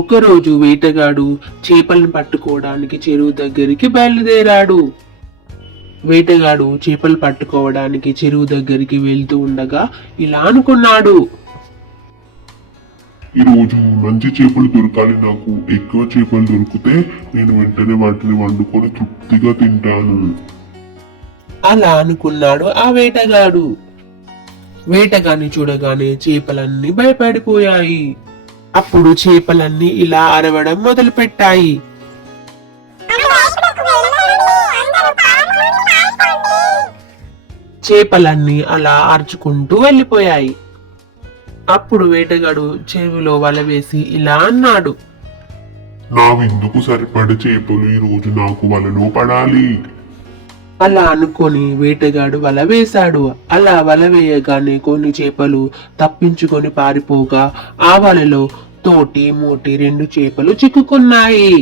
ఒకరోజు వేటగాడు చేపలను పట్టుకోవడానికి చెరువు దగ్గరికి బయలుదేరాడు. వేటగాడు చేపలు పట్టుకోవడానికి చెరువు దగ్గరికి వెళ్తూ ఉండగా ఇలా అనుకున్నాడు. ఈ రోజు మంచి చేపలు దొరకాలి. నాకు ఎక్కువ చేపలు దొరికితే నేను వెంటనే వాటిని వండుకొని తృప్తిగా తింటాను. అలా అనుకున్నాడు ఆ వేటగాడు. వేటగాన్ని చూడగానే చేపలన్నీ భయపడిపోయాయి. అప్పుడు చేపలన్నీ ఇలా అరవడం మొదలు పెట్టాయి. చేపలన్నీ అలా అరుచుకుంటూ వెళ్ళిపోయాయి. అప్పుడు వేటగాడు చెరువులో వల వేసి ఇలా అన్నాడు. నా విందుకు సరిపడే చేపలు ఈ రోజు నాకు వలలో పడాలి. అలా అనుకొని వేటగాడు వల వేశాడు. అలా వల వేయగానే కొన్ని చేపలు తప్పించుకొని పారిపోగా ఆ వలలో తోటి మోటి 2 చేపలు చిక్కుకున్నాయి.